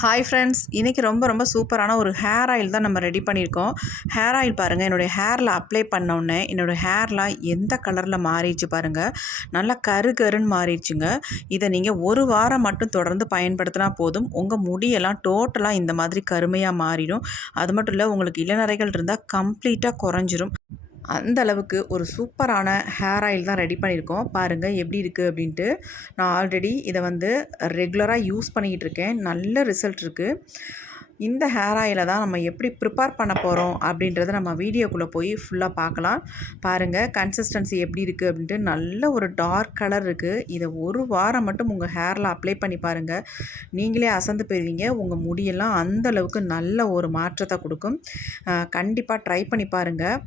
Hi friends இன்றைக்கி ரொம்ப ரொம்ப சூப்பரான ஒரு ஹேர் ஆயில் தான் நம்ம ரெடி பண்ணியிருக்கோம். ஹேர் ஆயில் பாருங்கள் என்னுடைய ஹேரில் அப்ளை பண்ண உடனே ஹேர்லாம் எந்த கலரில் மாறிடுச்சு பாருங்கள் நல்லா கரு கருன்னு மாறிடுச்சுங்க. இதை நீங்கள் ஒரு வாரம் மட்டும் தொடர்ந்து பயன்படுத்தினா போதும். உங்கள் முடியெல்லாம் டோட்டலாக இந்த மாதிரி கருமையாக மாறிடும். அது மட்டும் இல்லை உங்களுக்கு இளநரைகள் இருந்தால் கம்ப்ளீட்டாக குறைஞ்சிரும். அந்த அளவுக்கு ஒரு சூப்பரான ஹேர் ஆயில் தான் ரெடி பண்ணியிருக்கோம். பாருங்கள் எப்படி இருக்குது அப்படின்ட்டு. நான் ஆல்ரெடி இதை வந்து ரெகுலராக யூஸ் பண்ணிக்கிட்டு இருக்கேன். நல்ல ரிசல்ட் இருக்குது இந்த ஹேர் ஆயிலை தான் நம்ம எப்படி ப்ரிப்பேர் பண்ண போகிறோம் அப்படின்றத நம்ம வீடியோக்குள்ளே போய் ஃபுல்லாக பார்க்கலாம். பாருங்கள் கன்சிஸ்டன்சி எப்படி இருக்குது அப்படின்ட்டு நல்ல ஒரு டார்க் கலர் இருக்குது இதை ஒரு வாரம் மட்டும் உங்கள் ஹேரில் அப்ளை பண்ணி பாருங்கள் நீங்களே அசந்து போயிருவீங்க. உங்கள் முடியெல்லாம் அந்த அளவுக்கு நல்ல ஒரு மாற்றத்தை கொடுக்கும். கண்டிப்பாக ட்ரை பண்ணி பாருங்கள்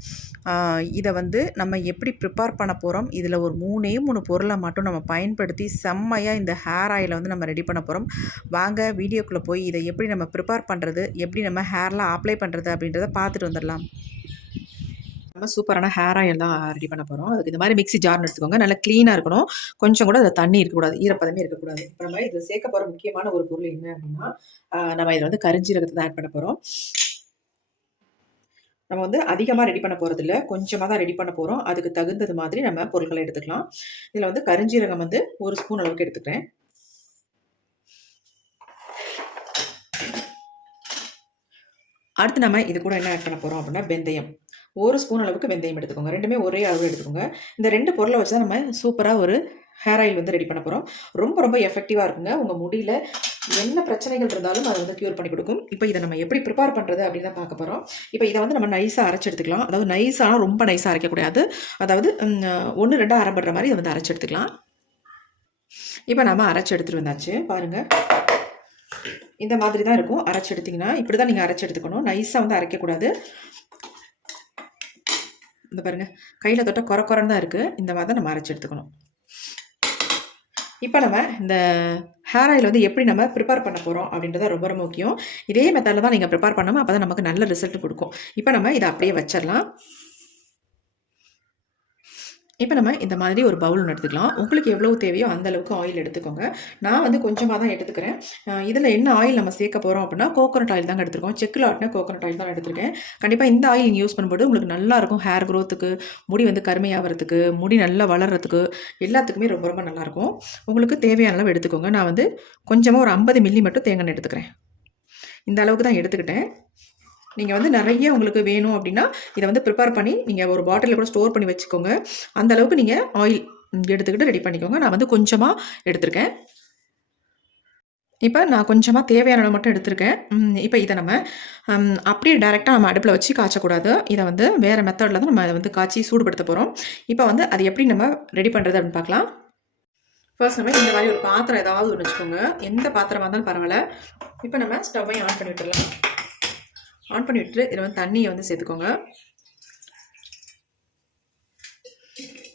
இதை வந்து நம்ம எப்படி ப்ரிப்பேர் பண்ண போகிறோம் இதில் ஒரு மூணே மூணு பொருளை மட்டும் நம்ம பயன்படுத்தி செம்மையாக இந்த ஹேர் ஆயிலை வந்து நம்ம ரெடி பண்ண போகிறோம் வாங்க வீடியோக்குள்ளே போய் இதை எப்படி நம்ம ப்ரிப்பேர் பண்ண பண்ணுறது எப்படி நம்ம ஹேர்லாம் அப்ளை பண்ணுறது அப்படின்றத பார்த்துட்டு வந்துடலாம். நம்ம சூப்பரான ஹேர் ஆயில் தான் ரெடி பண்ண போகிறோம் அதுக்கு இந்த மாதிரி மிக்ஸி ஜார்னு எடுத்துக்கோங்க. நல்லா க்ளீனாக இருக்கணும். கொஞ்சம் கூட அதில் தண்ணி இருக்கக்கூடாது. ஈரப்பதமே இருக்கக்கூடாது. இப்போ நம்ம இதில் சேர்க்க போகிற முக்கியமான ஒரு பொருள் என்ன அப்படின்னா நம்ம இதில் வந்து கரிஞ்சீரகத்தை தான் ஆட் பண்ண போகிறோம் நம்ம வந்து அதிகமாக ரெடி பண்ண போகிறது இல்லை கொஞ்சமாக தான் ரெடி பண்ண போகிறோம் அதுக்கு தகுந்தது மாதிரி நம்ம பொருட்களை எடுத்துக்கலாம். இதில் வந்து கரிஞ்சீரகம் வந்து ஒரு ஸ்பூன் அளவுக்கு எடுத்துக்கிறேன். அடுத்து நம்ம இது கூட என்ன ஆட் பண்ண போகிறோம் அப்படின்னா வெந்தயம். ஒரு ஸ்பூன் அளவுக்கு வெந்தயம் எடுத்துக்கோங்க. ரெண்டுமே ஒரே அளவு எடுத்துக்கோங்க. இந்த ரெண்டு பொருளை வச்சு நம்ம சூப்பராக ஒரு ஹேர் ஆயில் வந்து ரெடி பண்ண போகிறோம் ரொம்ப ரொம்ப எஃபெக்டிவாக இருக்குங்க. உங்கள் முடியில் என்ன பிரச்சனைகள் இருந்தாலும் அதை வந்து க்யூர் பண்ணி கொடுக்கும். இப்போ இதை நம்ம எப்படி ப்ரிப்பேர் பண்ணுறது அப்படின்னு தான் பார்க்க போகிறோம் இப்போ இதை வந்து நம்ம நைஸாக அரைச்சி எடுத்துக்கலாம். அதாவது நைஸாக ரொம்ப நைஸாக அரைக்கக்கூடாது. அதாவது ஒன்று ரெண்டாக அரைப்படுற மாதிரி இதை வந்து அரைச்சி எடுத்துக்கலாம். இப்போ நம்ம அரைச்சி எடுத்துகிட்டு வந்தாச்சு. பாருங்கள் இந்த மாதிரி தான் இருக்கும். அரைச்சி எடுத்திங்கன்னா இப்படி தான் நீங்கள் அரைச்சி எடுத்துக்கணும். நைஸாக வந்து அரைக்கக்கூடாது. இந்த பாருங்கள் கையில் தொட்ட குறை குறைன்னு தான் இருக்குது இந்த மாதிரி தான் நம்ம அரைச்சி எடுத்துக்கணும். இப்போ நம்ம இந்த ஹேர் ஆயில் வந்து எப்படி நம்ம ப்ரிப்பேர் பண்ண போகிறோம் அப்படின்றத ரொம்ப ரொம்ப முக்கியம். இதே மெத்தடில் தான் நீங்கள் ப்ரிப்பேர் பண்ணணும் அப்போ தான் நமக்கு நல்ல ரிசல்ட் கொடுக்கும். இப்போ நம்ம இதை அப்படியே வச்சிடலாம். இப்போ நம்ம இந்த மாதிரி ஒரு பவுல் ஒன்று எடுத்துக்கலாம். உங்களுக்கு எவ்வளோ தேவையோ அந்த அளவுக்கு ஆயில் எடுத்துக்கோங்க. நான் வந்து கொஞ்சமாக தான் எடுத்துக்கிறேன். இதில் என்ன ஆயில் நம்ம சேர்க்க போகிறோம் அப்படின்னா கோகோனட் ஆயில் தாங்க எடுத்துருக்கோம். செக்கில் ஆட்டினா கோகோனட் ஆயில் தான் எடுத்துருக்கேன். கண்டிப்பாக இந்த ஆயில் நீங்கள் யூஸ் பண்ணும்போது உங்களுக்கு நல்லாயிருக்கும் ஹேர் க்ரோத்துக்கு முடி வந்து கருமையாகிறதுக்கு முடி நல்லா வளர்கிறதுக்கு எல்லாத்துக்குமே ரொம்ப ரொம்ப நல்லாயிருக்கும் உங்களுக்கு தேவையான அளவு எடுத்துக்கோங்க. நான் வந்து கொஞ்சமாக ஒரு ஐம்பது மில்லி மட்டும் தேங்காய் எடுத்துக்கிறேன். இந்த அளவுக்கு தான் எடுத்துக்கிட்டேன். நீங்கள் வந்து நிறைய உங்களுக்கு வேணும் அப்படின்னா இதை வந்து ப்ரிப்பேர் பண்ணி நீங்கள் ஒரு பாட்டிலில் கூட ஸ்டோர் பண்ணி வச்சுக்கோங்க. அந்த அளவுக்கு நீங்கள் ஆயில் எடுத்துக்கிட்டு ரெடி பண்ணிக்கோங்க. நான் வந்து கொஞ்சமாக எடுத்திருக்கேன். இப்போ நான் கொஞ்சமாக தேவையான மட்டும் எடுத்திருக்கேன். இப்போ இதை நம்ம அப்படியே டேரெக்டாக நம்ம அடுப்பில் வச்சு காய்ச்சக்கூடாது. இதை வந்து வேறு மெத்தடில் தான் நம்ம அதை வந்து காய்ச்சி சூடுபடுத்த போகிறோம் இப்போ வந்து அது எப்படி நம்ம ரெடி பண்ணுறது அப்படின்னு பார்க்கலாம். ஃபர்ஸ்ட் நம்ம இந்த மாதிரி ஒரு பாத்திரம் ஏதாவது ஒன்று வச்சுக்கோங்க. எந்த பாத்திரமாக இருந்தாலும் பரவாயில்ல. இப்போ நம்ம ஸ்டவ்வையும் ஆன் பண்ணி விட்டுடலாம். ஆன் பண்ணி விட்டு இதில் வந்து தண்ணியை வந்து சேர்த்துக்கோங்க.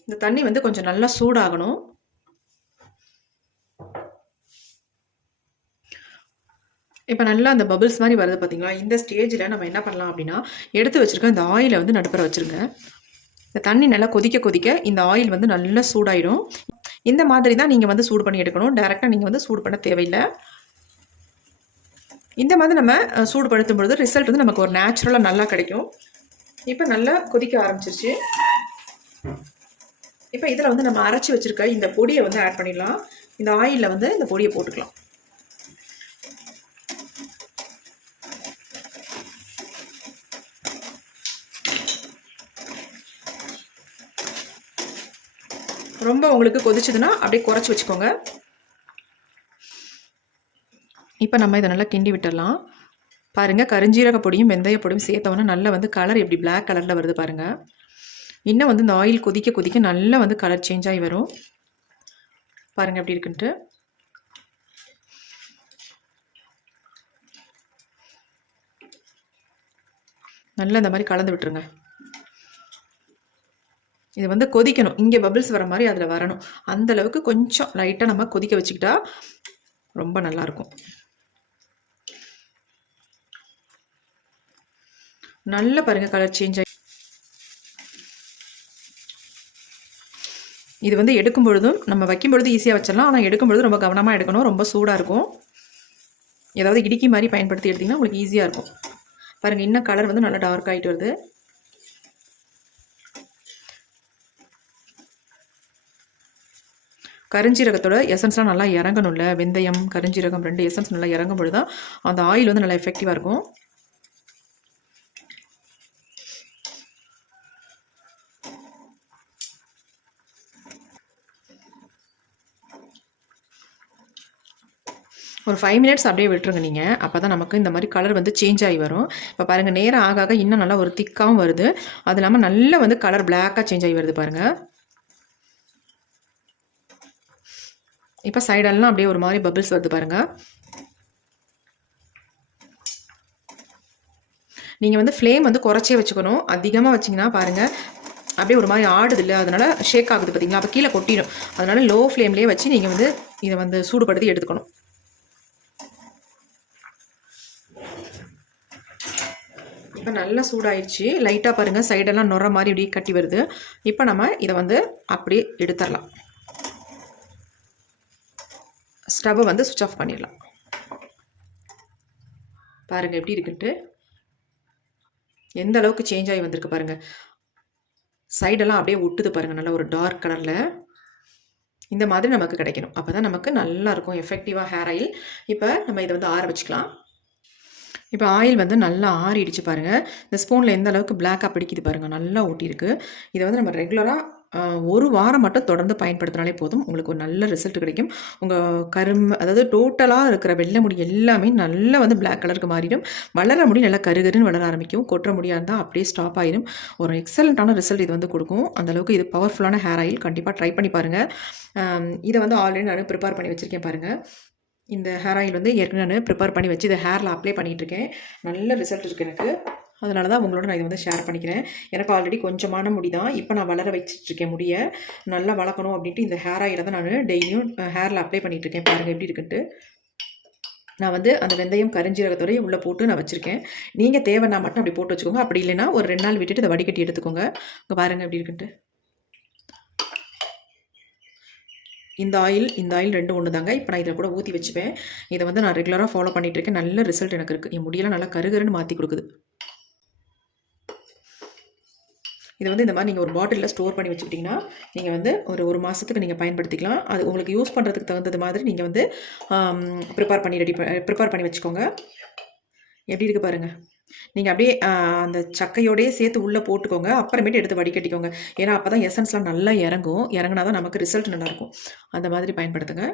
இந்த தண்ணி வந்து கொஞ்சம் நல்லா சூடாகணும். இப்போ நல்லா அந்த பபிள்ஸ் மாதிரி வருது பார்த்தீங்களா இந்த ஸ்டேஜில் நம்ம என்ன பண்ணலாம் அப்படின்னா எடுத்து வச்சுருக்க இந்த ஆயிலை வந்து நடுப்புற வச்சுருங்க. இந்த தண்ணி நல்லா கொதிக்க கொதிக்க இந்த ஆயில் வந்து நல்லா சூடாயிடும். இந்த மாதிரி தான் நீங்கள் வந்து சூடு பண்ணி எடுக்கணும். டேரெக்டாக நீங்கள் வந்து சூடு பண்ண தேவையில்லை. இந்த மாதிரி நம்ம சூடுபடுத்தும் பொழுது ரிசல்ட் வந்து நமக்கு ஒரு நேச்சுரலாக நல்லா கிடைக்கும். இப்போ நல்லா கொதிக்க ஆரம்பிச்சிருச்சு. இப்போ இதில் வந்து நம்ம அரைச்சி வச்சுருக்க இந்த பொடியை வந்து ஆட் பண்ணிடலாம். இந்த ஆயிலில் வந்து இந்த பொடியை போட்டுக்கலாம். ரொம்ப உங்களுக்கு கொதிச்சதுன்னா அப்படியே குறைச்சி வச்சுக்கோங்க. இப்போ நம்ம இதை நல்லா கிண்டி விட்டுடலாம். பாருங்கள் கருஞ்சீரக பொடியும் வெந்தய பொடியும் சேர்த்தவொன்னே நல்லா வந்து கலர் எப்படி பிளாக் கலரில் வருது பாருங்கள் இன்னும் வந்து இந்த ஆயில் கொதிக்க கொதிக்க நல்லா வந்து கலர் சேஞ்ச் ஆகி வரும். பாருங்கள் எப்படி இருக்குன்ட்டு. நல்லா இந்த மாதிரி கலந்து விட்டுருங்க. இது வந்து கொதிக்கணும். இங்கே பபிள்ஸ் வர மாதிரி அதில் வரணும். அந்தளவுக்கு கொஞ்சம் லைட்டாக நம்ம கொதிக்க வச்சுக்கிட்டா ரொம்ப நல்லாயிருக்கும் நல்ல பாருங்கள் கலர் சேஞ்ச் ஆகி இது வந்து எடுக்கும் பொழுதும் நம்ம வைக்கும் பொழுது ஈஸியாக வச்சிடலாம். ஆனால் எடுக்கும் பொழுது ரொம்ப கவனமாக எடுக்கணும். ரொம்ப சூடாக இருக்கும். ஏதாவது இடுக்கி மாதிரி பயன்படுத்தி எடுத்திங்கன்னா உங்களுக்கு ஈஸியாக இருக்கும். பாருங்கள் இன்னும் கலர் வந்து நல்லா டார்க் ஆகிட்டு வருது. கருஞ்சீரகத்தோட எசன்ஸ்லாம் நல்லா இறங்கணும்ல. வெந்தயம் கருஞ்சீரகம் ரெண்டு எசன்ஸ் நல்லா இறங்கும் பொழுது தான் அந்த ஆயில் வந்து நல்லா எஃபெக்டிவாக இருக்கும். ஒரு ஃபைவ் மினிட்ஸ் அப்படியே விட்டுருங்க நீங்கள் அப்போ தான் நமக்கு இந்த மாதிரி கலர் வந்து சேஞ்ச் ஆகி வரும். இப்போ பாருங்கள் நேரம் ஆக ஆக இன்னும் நல்லா ஒரு திக்காகவும் வருது. அது இல்லாமல் நல்லா வந்து கலர் பிளாக்காக சேஞ்ச் ஆகி வருது பாருங்கள் இப்போ சைடெல்லாம் அப்படியே ஒரு மாதிரி பபிள்ஸ் வருது பாருங்கள் நீங்கள் வந்து ஃப்ளேம் வந்து குறைச்சே வச்சுக்கணும். அதிகமாக வச்சிங்கன்னா பாருங்கள் அப்படியே ஒரு மாதிரி ஆடுது இல்லை? அதனால் ஷேக் ஆகுது பார்த்தீங்களா அப்போ கீழே கொட்டிடும் அதனால் லோ ஃப்ளேம்லேயே வச்சு நீங்கள் வந்து இதை வந்து சூடுபடுத்தி எடுத்துக்கணும். இப்போ நல்லா சூடாயிடுச்சு. லைட்டாக பாருங்கள் சைடெல்லாம் நுற மாதிரி இப்படி கட்டி வருது. இப்போ நம்ம இதை வந்து அப்படியே எடுத்துடலாம். ஸ்டவ்வை வந்து சுவிச் ஆஃப் பண்ணிடலாம். பாருங்கள் எப்படி இருக்குன்ட்டு. எந்த அளவுக்கு சேஞ்ச் ஆகி வந்திருக்கு பாருங்கள் சைடெல்லாம் அப்படியே ஒட்டுது பாருங்கள் நல்லா ஒரு டார்க் கலரில் இந்த மாதிரி நமக்கு கிடைக்கணும். அப்போ தான் நமக்கு நல்லாயிருக்கும் எஃபெக்டிவாக ஹேர் ஆயில் இப்போ நம்ம இதை வந்து ஆற வச்சுக்கலாம். இப்போ ஆயில் வந்து நல்லா ஆறிடுச்சு பாருங்கள் இந்த ஸ்பூனில் எந்த அளவுக்கு பிளாக்காக பிடிக்குது பாருங்கள் நல்லா ஒட்டியிருக்கு. இதை வந்து நம்ம ரெகுலராக ஒரு வாரம் மட்டும் தொடர்ந்து பயன்படுத்தினாலே போதும் உங்களுக்கு ஒரு நல்ல ரிசல்ட் கிடைக்கும். உங்கள் கரும் அதாவது டோட்டலாக இருக்கிற வெள்ளை முடி எல்லாமே நல்லா வந்து பிளாக் கலருக்கு மாறிடும். வளர முடி நல்லா கருகருன்னு வளர ஆரம்பிக்கும். கொட்டுற முடியாக இருந்தால் அப்படியே ஸ்டாப் ஆகிடும் ஒரு எக்ஸலண்ட்டான ரிசல்ட் இது வந்து கொடுக்கும். அந்தளவுக்கு இது பவர்ஃபுல்லான ஹேர் ஆயில் கண்டிப்பாக ட்ரை பண்ணி பாருங்கள் இதை வந்து ஆல்ரெடி நான் ப்ரிப்பேர் பண்ணி வச்சுருக்கேன் பாருங்கள் இந்த ஹேர் ஆயில் வந்து ஏற்கனவே நான் ப்ரிப்பேர் பண்ணி வச்சு இதை ஹேரில் அப்ளை பண்ணிகிட்ருக்கேன் நல்ல ரிசல்ட் இருக்குது எனக்கு. அதனால தான் உங்களோட நான் இதை வந்து ஷேர் பண்ணிக்கிறேன். எனக்கு ஆல்ரெடி கொஞ்சமான முடி தான். இப்போ நான் வளர வச்சிட்ருக்கேன் முடியை. நல்லா வளர்க்கணும் அப்படின்ட்டு இந்த ஹேர் ஆயிலை தான் நான் டெய்லியும் ஹேரில் அப்ளை பண்ணிகிட்ருக்கேன் பாருங்கள் எப்படி இருக்குன்ட்டு. நான் வந்து அந்த வெந்தயம் கரிஞ்சீரகத்தோடய உள்ளே போட்டு நான் வச்சுருக்கேன். நீங்கள் தேவைன்னா மட்டும் அப்படி போட்டு வச்சுக்கோங்க. அப்படி இல்லைன்னா ஒரு ரெண்டு நாள் விட்டுட்டு இதை வடிகட்டி எடுத்துக்கோங்க. இங்கே பாருங்கள் எப்படி இருக்குன்ட்டு. இந்த ஆயில் இந்த ஆயில் ரெண்டு ஒன்று தாங்க இப்போ நான் இதில் கூட ஊற்றி வச்சுப்பேன். இதை வந்து நான் ரெகுலராக ஃபாலோ பண்ணிகிட்ருக்கேன் நல்ல ரிசல்ட் எனக்கு இருக்குது என் முடியெல்லாம் நல்லா கருகருன்னு மாற்றி கொடுக்குது. இதை வந்து இந்த மாதிரி நீங்கள் ஒரு பாட்டிலில் ஸ்டோர் பண்ணி வச்சுக்கிட்டிங்கன்னா நீங்கள் வந்து ஒரு ஒரு மாதத்துக்கு நீங்கள் பயன்படுத்திக்கலாம். அது உங்களுக்கு யூஸ் பண்ணுறதுக்கு தகுந்தது மாதிரி நீங்கள் வந்து ப்ரிப்பேர் பண்ணி ரெடி ப்ரிப்பேர் பண்ணி வச்சுக்கோங்க. எப்படி இருக்குது பாருங்கள் நீங்கள் அப்படியே அந்த சக்கையோடையே சேர்த்து உள்ளே போட்டுக்கோங்க. அப்புறமேட்டு எடுத்து வடிகட்டிக்கோங்க. ஏன்னா அப்போ தான் எசன்ஸ்லாம் நல்லா இறங்கும். இறங்கினா தான் நமக்கு ரிசல்ட் நல்லாயிருக்கும் அந்த மாதிரி பயன்படுத்துங்க.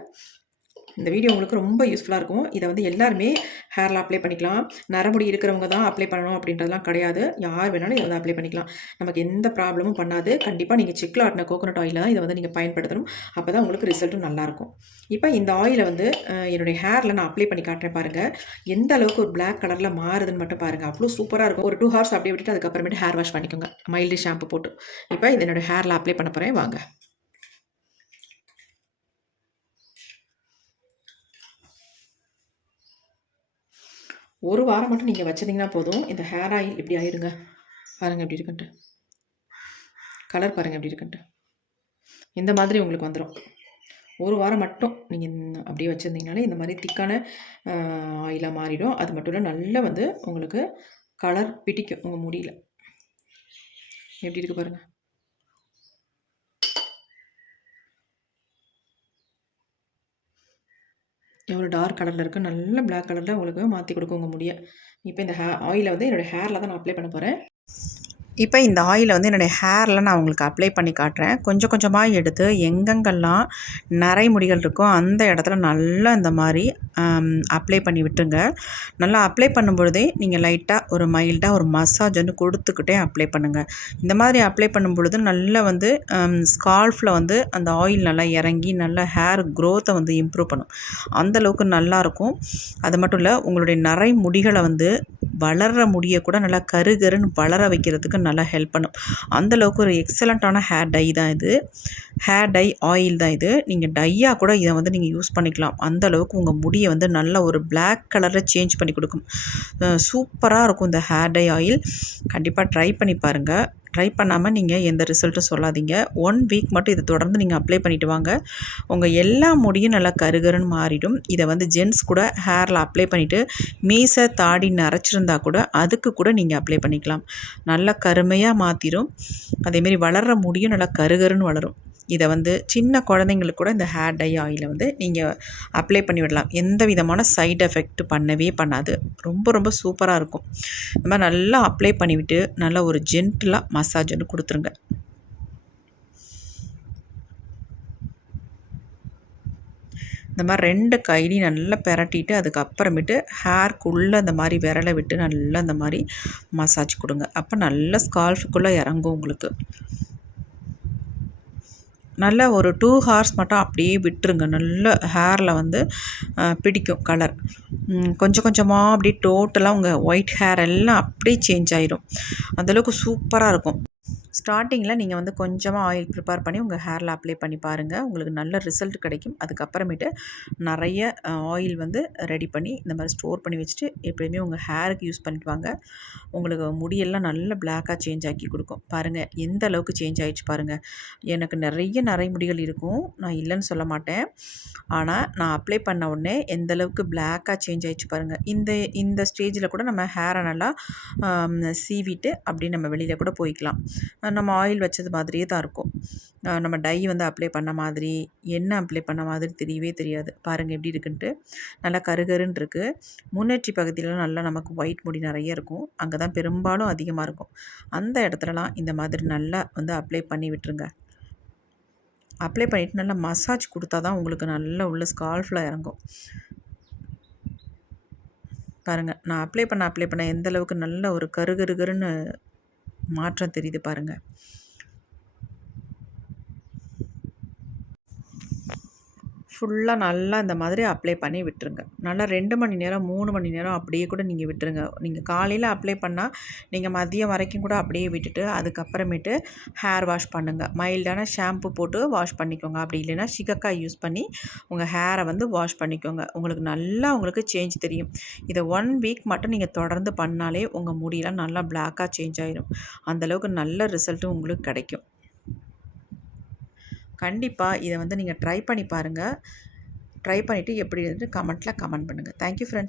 இந்த வீடியோ உங்களுக்கு ரொம்ப யூஸ்ஃபுல்லாக இருக்கும். இதை வந்து எல்லாருமே ஹேரில் அப்ளை பண்ணிக்கலாம். நரமுடி இருக்கிறவங்க தான் அப்ளை பண்ணணும் அப்படின்றதுலாம் கிடையாது. யார் வேணாலும் இதை வந்து அப்ளை பண்ணிக்கலாம். நமக்கு எந்த ப்ராப்ளமும் பண்ணாது. கண்டிப்பாக நீங்கள் செக்கில் ஆட்டின கோகோனட் ஆயிலில் தான் இதை வந்து நீங்கள் பயன்படுத்தணும். அப்போ தான் உங்களுக்கு ரிசல்ட்டும் நல்லாயிருக்கும் இப்போ இந்த ஆயிலை வந்து என்னுடைய ஹேரில் நான் அப்ளை பண்ணி காட்டுறேன் பாருங்கள் எந்த அளவுக்கு ஒரு பிளாக் கலரில் மாறுதுன்னு மட்டும் பாருங்கள் அவ்வளோ சூப்பராக இருக்கும். ஒரு டூ ஹவர்ஸ் அப்படியே விட்டுட்டு அதுக்கப்புறமேட்டு ஹேர் வாஷ் பண்ணிக்கோங்க. மைல்டு ஷாம்பு போட்டு. இப்போ இது என்னோடய ஹேரில் அப்ளை பண்ண போகிறேன் வாங்க. ஒரு வாரம் மட்டும் நீங்கள் வச்சுருந்தீங்கன்னா போதும். இந்த ஹேர் ஆயில் இப்படி ஆயிடுங்க பாருங்கள் எப்படி இருக்குன்ட்டு. கலர் பாருங்கள் எப்படி இருக்குன்ட்டு. இந்த மாதிரி உங்களுக்கு வந்துடும் ஒரு வாரம் மட்டும் நீங்கள் அப்படியே வச்சுருந்தீங்கனாலே இந்த மாதிரி திக்கான ஆயிலாக மாறிடும். அது மட்டும் இல்லை நல்லா வந்து உங்களுக்கு கலர் பிடிக்கும். உங்கள் முடியல. எப்படி இருக்குது பாருங்கள் ஒரு டார்க் கலரில் இருக்குது நல்ல பிளாக் கலரில் உங்களுக்கு மாற்றி கொடுக்கும் உங்கள் முடிய. இப்போ இந்த ஹே ஆயிலை வந்து என்னோடய ஹேரில் தான் நான் அப்ளை பண்ண போகிறேன் இப்போ இந்த ஆயிலை வந்து என்னுடைய ஹேரில் நான் உங்களுக்கு அப்ளை பண்ணி காட்டுறேன். கொஞ்சம் கொஞ்சமாக எடுத்து எங்கெங்கெல்லாம் நிறை முடிகள் இருக்கோ அந்த இடத்துல நல்லா இந்த மாதிரி அப்ளை பண்ணி விட்டுருங்க. நல்லா அப்ளை பண்ணும்பொழுதே நீங்கள் லைட்டாக ஒரு மைல்டாக ஒரு மசாஜ் வந்து கொடுத்துக்கிட்டே அப்ளை பண்ணுங்கள் இந்த மாதிரி அப்ளை பண்ணும்பொழுது நல்லா வந்து ஸ்கால்ஃபில் வந்து அந்த ஆயில் நல்லா இறங்கி நல்லா ஹேர் க்ரோத்தை வந்து இம்ப்ரூவ் பண்ணும். அந்தளவுக்கு நல்லாயிருக்கும் அது மட்டும் இல்லை உங்களுடைய நிறை முடிகளை வந்து வளர்கிற முடியை கூட நல்லா கருகருன்னு வளர வைக்கிறதுக்கு நல்லா ஹெல்ப் பண்ணும். அந்தளவுக்கு ஒரு எக்ஸலண்ட்டான ஹேர் டை தான் இது. ஹேர் டை ஆயில் தான் இது. நீங்கள் டையாக கூட இதை வந்து நீங்கள் யூஸ் பண்ணிக்கலாம். அந்தளவுக்கு உங்கள் முடியை வந்து நல்ல ஒரு பிளாக் கலரில் சேஞ்ச் பண்ணி கொடுக்கும். சூப்பராக இருக்கும் இந்த ஹேர் டை ஆயில் கண்டிப்பாக ட்ரை பண்ணி பாருங்கள் ட்ரை பண்ணாமல் நீங்கள் எந்த ரிசல்ட்டும் சொல்லாதீங்க. ஒன் வீக் மட்டும் இதை தொடர்ந்து நீங்கள் அப்ளை பண்ணிவிட்டு வாங்க. உங்கள் எல்லா முடியும் நல்லா கருகருன்னு மாறிடும். இதை வந்து ஜென்ஸ் கூட ஹேரில் அப்ளை பண்ணிவிட்டு மீசை தாடி நரைச்சிருந்தா கூட அதுக்கு கூட நீங்கள் அப்ளை பண்ணிக்கலாம். நல்லா கருமையாக மாற்றிடும் அதேமாரி வளர்கிற முடியும் நல்லா கருகருன்னு வளரும். இதை வந்து சின்ன குழந்தைங்களுக்கு கூட இந்த ஹேர் டை ஆயிலை வந்து நீங்கள் அப்ளை பண்ணி விடலாம். எந்த விதமான சைட் எஃபெக்ட் பண்ணவே பண்ணாது. ரொம்ப ரொம்ப சூப்பராக இருக்கும். இந்த மாதிரி நல்லா அப்ளை பண்ணிவிட்டு நல்லா ஒரு ஜென்டிலாக மசாஜ் வந்து கொடுத்துருங்க. இந்த மாதிரி ரெண்டு கையிலையும் நல்லா பெரட்டிட்டு அதுக்கப்புறமேட்டு ஹேர்க்குள்ளே அந்த மாதிரி விரலை விட்டு நல்லா அந்த மாதிரி மசாஜ் கொடுங்க. அப்போ நல்லா ஸ்கால்ஃபுக்குள்ளே இறங்கும் உங்களுக்கு. நல்லா ஒரு டூ ஹார்ஸ் மட்டும் அப்படியே விட்டுருங்க. நல்ல ஹேரில் வந்து பிடிக்கும் கலர் கொஞ்சம் கொஞ்சமாக அப்படியே டோட்டலாக உங்கள் ஒயிட் ஹேர் எல்லாம் அப்படியே சேஞ்ச் ஆகிடும் அந்தளவுக்கு சூப்பராக இருக்கும். ஸ்டார்டிங்கில் நீங்கள் வந்து கொஞ்சமாக ஆயில் ப்ரிப்பேர் பண்ணி உங்கள் ஹேரில் அப்ளை பண்ணி பாருங்கள் உங்களுக்கு நல்ல ரிசல்ட் கிடைக்கும். அதுக்கப்புறமேட்டு நிறைய ஆயில் வந்து ரெடி பண்ணி இந்த மாதிரி ஸ்டோர் பண்ணி வச்சுட்டு எப்பயுமே உங்கள் ஹேருக்கு யூஸ் பண்ணிட்டு வாங்க. உங்களுக்கு முடியெல்லாம் நல்ல பிளாக்காக சேஞ்ச் ஆக்கி கொடுக்கும். பாருங்கள் எந்த அளவுக்கு சேஞ்ச் ஆகிடுச்சு பாருங்கள் எனக்கு நிறைய நிறைய முடிகள் இருக்கும். நான் இல்லைன்னு சொல்ல மாட்டேன். ஆனால் நான் அப்ளை பண்ண உடனே எந்த அளவுக்கு பிளாக்காக சேஞ்ச் ஆகிடுச்சு பாருங்கள் இந்த இந்த ஸ்டேஜில் கூட நம்ம ஹேரை நல்லா சீவிட்டு அப்படி நம்ம வெளியில் கூட போய்க்கலாம். நம்ம ஆயில் வச்சது மாதிரியே தான் இருக்கும். நம்ம டை வந்து அப்ளை பண்ண மாதிரி என்ன அப்ளை பண்ண மாதிரி தெரியவே தெரியாது. பாருங்கள் எப்படி இருக்குன்ட்டு. நல்லா கருகருன்னு இருக்குது முன்னேற்றி பகுதியிலலாம் நல்லா நமக்கு ஒயிட் முடி நிறைய இருக்கும். அங்கே தான் பெரும்பாலும் அதிகமாக இருக்கும். அந்த இடத்துலலாம் இந்த மாதிரி நல்லா வந்து அப்ளை பண்ணி விட்டுருங்க. அப்ளை பண்ணிவிட்டு நல்லா மசாஜ் கொடுத்தா தான் உங்களுக்கு நல்லா உள்ள ஸ்கால்ஃபில் இறங்கும். பாருங்கள் நான் அப்ளை பண்ண அப்ளை பண்ண எந்த அளவுக்கு நல்ல ஒரு கருகருகருன்னு மாற்றம் தெரியுது பாருங்கள் ஃபுல்லாக நல்லா இந்த மாதிரி அப்ளை பண்ணி விட்டுருங்க. நல்லா ரெண்டு மணி நேரம் மூணு மணி நேரம் அப்படியே கூட நீங்கள் விட்டுருங்க. நீங்கள் காலையில் அப்ளை பண்ணால் நீங்கள் மதியம் வரைக்கும் கூட அப்படியே விட்டுட்டு அதுக்கப்புறமேட்டு ஹேர் வாஷ் பண்ணுங்கள் மைல்டான ஷாம்பு போட்டு வாஷ் பண்ணிக்கோங்க. அப்படி இல்லைன்னா சிகக்காய் யூஸ் பண்ணி உங்கள் ஹேரை வந்து வாஷ் பண்ணிக்கோங்க. உங்களுக்கு நல்லா உங்களுக்கு சேஞ்ச் தெரியும். இதை ஒன் வீக் மட்டும் நீங்கள் தொடர்ந்து பண்ணாலே உங்கள் முடியெல்லாம் நல்லா பிளாக்காக சேஞ்ச் ஆகிடும் அந்தளவுக்கு நல்ல ரிசல்ட்டும் உங்களுக்கு கிடைக்கும். கண்டிப்பாக இதை வந்து நீங்கள் ட்ரை பண்ணி பாருங்கள் ட்ரை பண்ணிவிட்டு எப்படி இருந்து கமெண்ட்டில் கமெண்ட் பண்ணுங்கள் தேங்க்யூ ஃப்ரெண்ட்ஸ்